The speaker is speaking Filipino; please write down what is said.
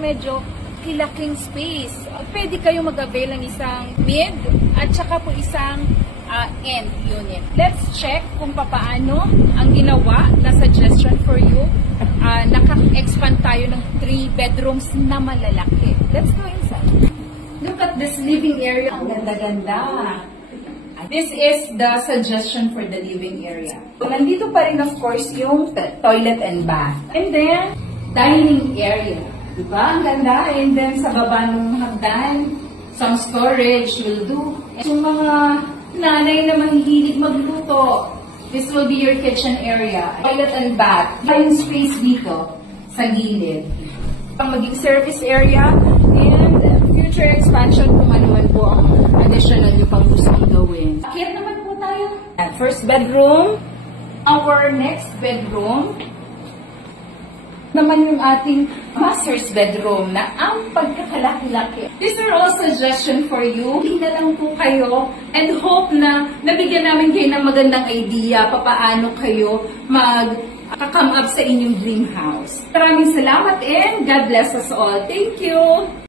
medyo kilaking space. Pwede kayo mag-avail ng isang mid at saka po isang end unit. Let's check kung paano ang ginawa na suggestion for you. Naka-expand tayo ng 3 bedrooms na malalaki. Let's go inside. Look at this living area. Ang ganda-ganda. This is the suggestion for the living area. Nandito pa rin, of course, yung toilet and bath. And then, dining area. Diba? Ang ganda. And then, sa baba ng hagdan, some storage will do. Yung mga nanay na mahihilig magluto, this will be your kitchen area. Toilet and bath. Yung space dito, sa gilid. Ang maging service area, and future expansion kung ano man po ang additional yung pang gustong gawin. Akit naman po tayo. First bedroom. Our next bedroom naman yung ating master's bedroom na ang pagkakalaki-laki. These are all suggestions for you. Tingnan lang po kayo and hope na nabigyan namin kayo ng magandang idea papaano kayo mag-come up sa inyong dream house. Maraming salamat and God bless us all. Thank you!